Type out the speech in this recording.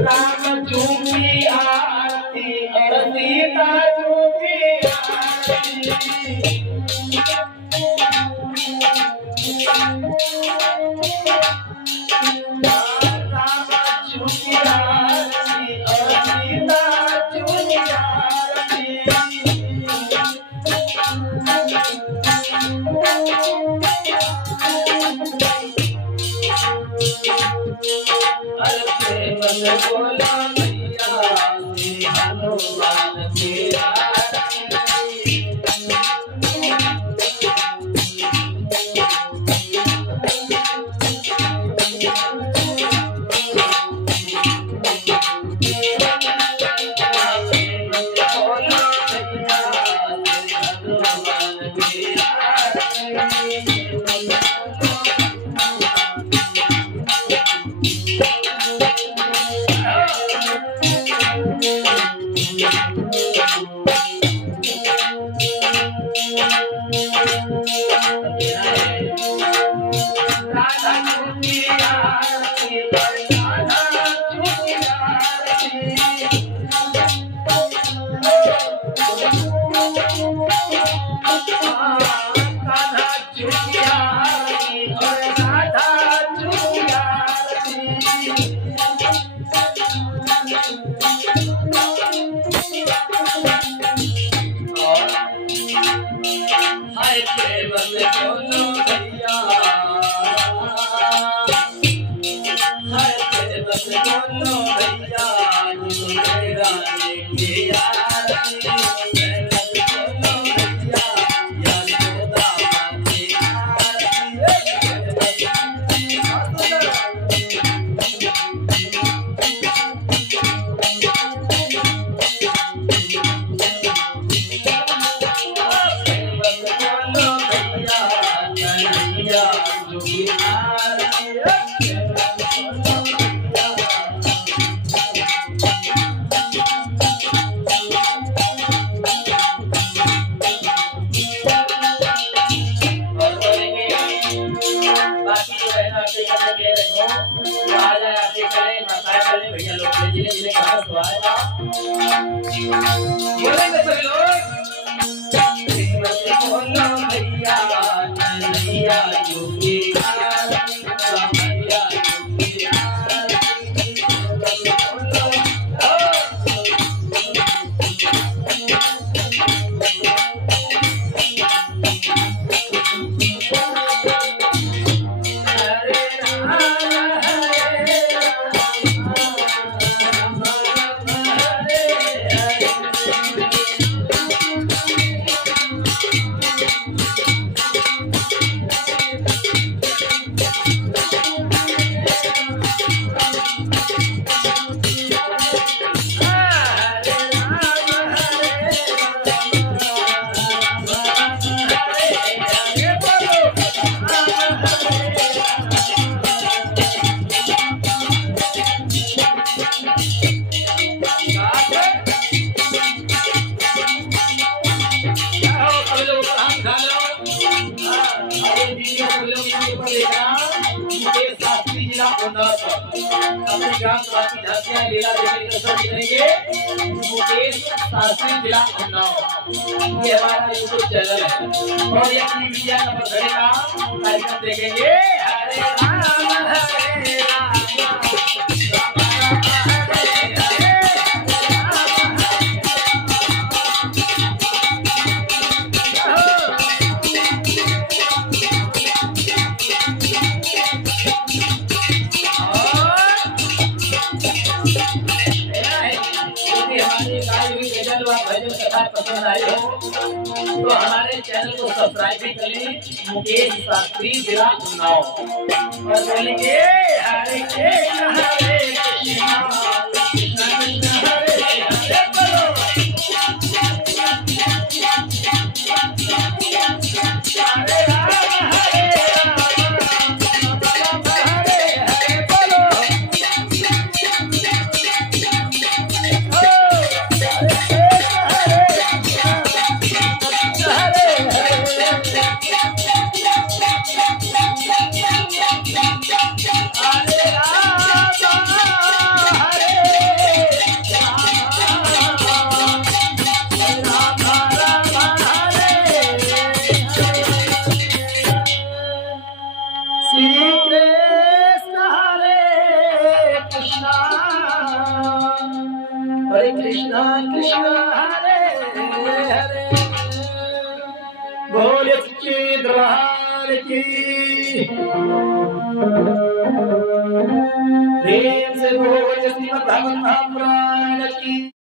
राम झूठी आरती और सीता झूठी आरती राम झूठी आरती और सीता झूठी आरती बोला मैया हनुमान की बोलेंगे सभी लोग भैया ये बोलो कि ऊपर देखना मुकेश शास्त्री जिला उन्नाव अपने ग्राम सभा की झांकियां लीला देखने का सब दिखेंगे। मुकेश शास्त्री जिला उन्नाव ये हमारा यूट्यूब चैनल है और ये अपनी मीडिया नंबर घड़ी का कार्यक्रम देखेंगे। हरे राम हरे राम पसंद आए हो तो हमारे चैनल को सब्सक्राइब भी कर लें। मुकेश शास्त्री जिला उन्नाव और बोलेंगे हरे कृष्ण हरे कृष्णा कृष्ण कृष्ण हरे हरे बोलो हरे राम हरे हरे बोलो हरे कृष्णा कृष्णा हरे हरे बोले सच्चे दरबार की प्रेम से बोले श्रीमद् भागवत महापुराण की।